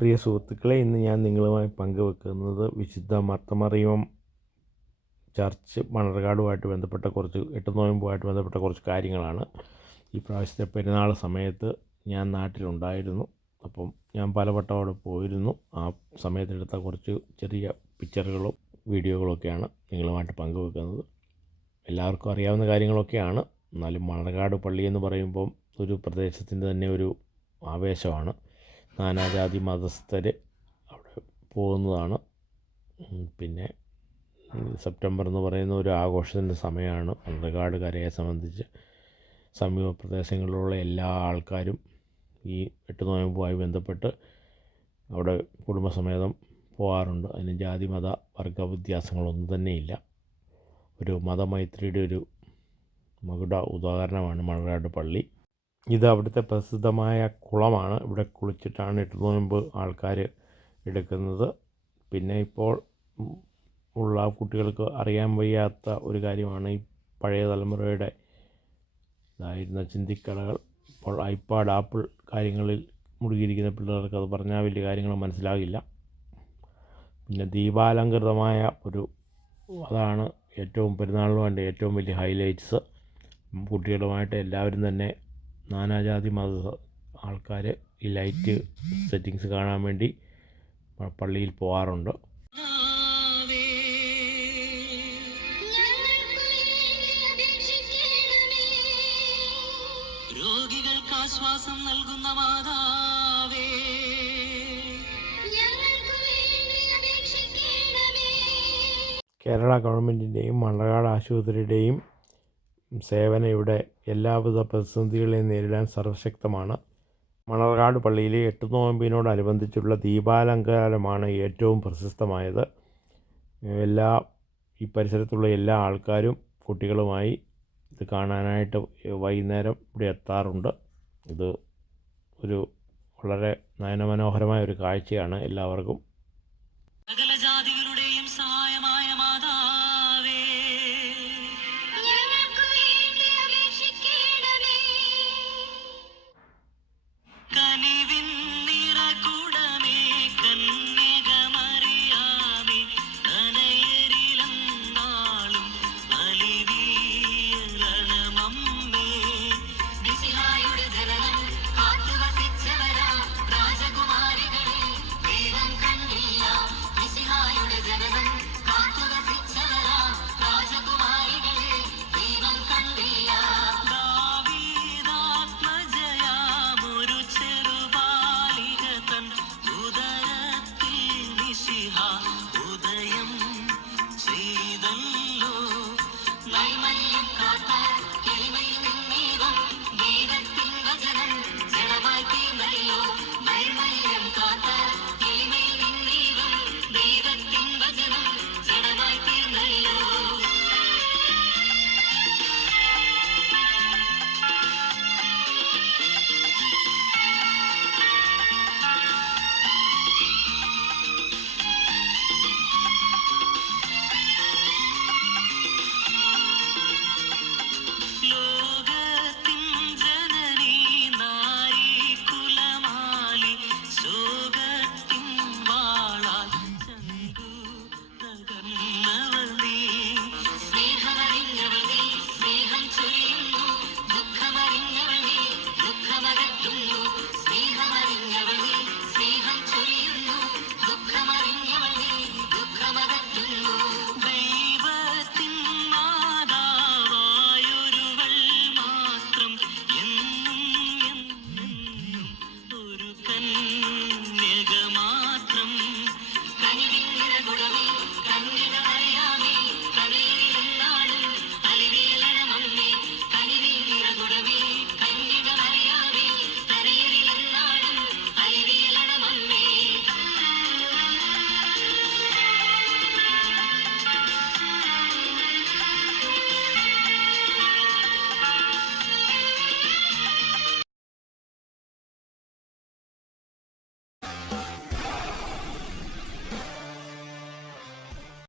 പ്രിയ സുഹൃത്തുക്കളെ ഇന്ന് ഞാൻ നിങ്ങളുമായി പങ്കുവെക്കുന്നത് വിശുദ്ധ മർത്തമറിയം ചർച്ച് മണർകാടുമായിട്ട് ബന്ധപ്പെട്ട കുറച്ച് എട്ട് നോയമ്പുമായിട്ട് ബന്ധപ്പെട്ട കുറച്ച് കാര്യങ്ങളാണ്. ഈ പ്രാവശ്യത്തെ പെരുന്നാൾ സമയത്ത് ഞാൻ നാട്ടിലുണ്ടായിരുന്നു. അപ്പം ഞാൻ പലവട്ടം അവിടെ പോയിരുന്നു. ആ സമയത്തെടുത്ത കുറച്ച് ചെറിയ പിക്ചറുകളും വീഡിയോകളൊക്കെയാണ് നിങ്ങളുമായിട്ട് പങ്കുവെക്കുന്നത്. എല്ലാവർക്കും അറിയാവുന്ന കാര്യങ്ങളൊക്കെയാണ്. എന്നാലും മണർകാട് പള്ളി എന്ന് പറയുമ്പം ഒരു പ്രദേശത്തിന്റെ തന്നെ ഒരു ആവേശമാണ്. നാനാജാതി മതസ്ഥർ അവിടെ പോകുന്നതാണ്. പിന്നെ സെപ്റ്റംബർ എന്ന് പറയുന്ന ഒരു ആഘോഷത്തിന്റെ സമയമാണ്. മണർകാട് കരയെ സംബന്ധിച്ച് സമീപ പ്രദേശങ്ങളിലുള്ള എല്ലാ ആൾക്കാരും ഈ എട്ട് നോയമ്പുമായി ബന്ധപ്പെട്ട് അവിടെ കുടുംബസമേതം പോകാറുണ്ട് അതിന് ജാതി മത വർഗ വ്യത്യാസങ്ങളൊന്നും തന്നെയില്ല. ഒരു മതമൈത്രിയുടെ ഒരു മകുട ഉദാഹരണമാണ് മണലാട് പള്ളി. ഇത് അവിടുത്തെ പ്രസിദ്ധമായ കുളമാണ്. ഇവിടെ കുളിച്ചിട്ടാണ് എട്ട് നോയമ്പ് ആൾക്കാർ എടുക്കുന്നത്. പിന്നെ ഇപ്പോൾ ഉള്ള കുട്ടികൾക്ക് അറിയാൻ വയ്യാത്ത ഒരു കാര്യമാണ് ഈ പഴയ തലമുറയുടെ ഇതായിരുന്ന ചിന്തിക്കടകൾ ഇപ്പോൾ ഐപാഡ് ആപ്പിൾ കാര്യങ്ങളിൽ മുഴുകിയിരിക്കുന്ന പിള്ളേർക്ക് അത് പറഞ്ഞാൽ വലിയ കാര്യങ്ങൾ മനസ്സിലാകില്ല. പിന്നെ ദീപാലങ്കൃതമായ ഒരു അതാണ് ഏറ്റവും പെരുന്നാളിന് വേണ്ട ഏറ്റവും വലിയ ഹൈലൈറ്റ്സ് കുട്ടികളുമായിട്ട് എല്ലാവരും തന്നെ നാനാജാതി മത ആൾക്കാർ ഈ ലൈറ്റ് സെറ്റിങ്സ് കാണാൻ വേണ്ടി പള്ളിയിൽ പോകാറുണ്ട് രോഗികൾക്ക് ആശ്വാസം നൽകുന്ന മാതാവേ. കേരള ഗവൺമെന്റിന്റെയും മണ്ണകാട് ആശുപത്രിയുടെയും സേവനം ഇവിടെ എല്ലാവിധ പ്രതിസന്ധികളെയും നേരിടാൻ സർവശക്തമാണ്. മണർകാട് പള്ളിയിലെ എട്ട് നോയമ്പിനോടനുബന്ധിച്ചുള്ള ദീപാലങ്കാരമാണ് ഏറ്റവും പ്രശസ്തമായത്. എല്ലാ ഈ പരിസരത്തുള്ള എല്ലാ ആൾക്കാരും കുട്ടികളുമായി ഇത് കാണാനായിട്ട് വൈകുന്നേരം ഇവിടെ എത്താറുണ്ട്. ഇത് ഒരു വളരെ നയനമനോഹരമായ ഒരു കാഴ്ചയാണ് എല്ലാവർക്കും.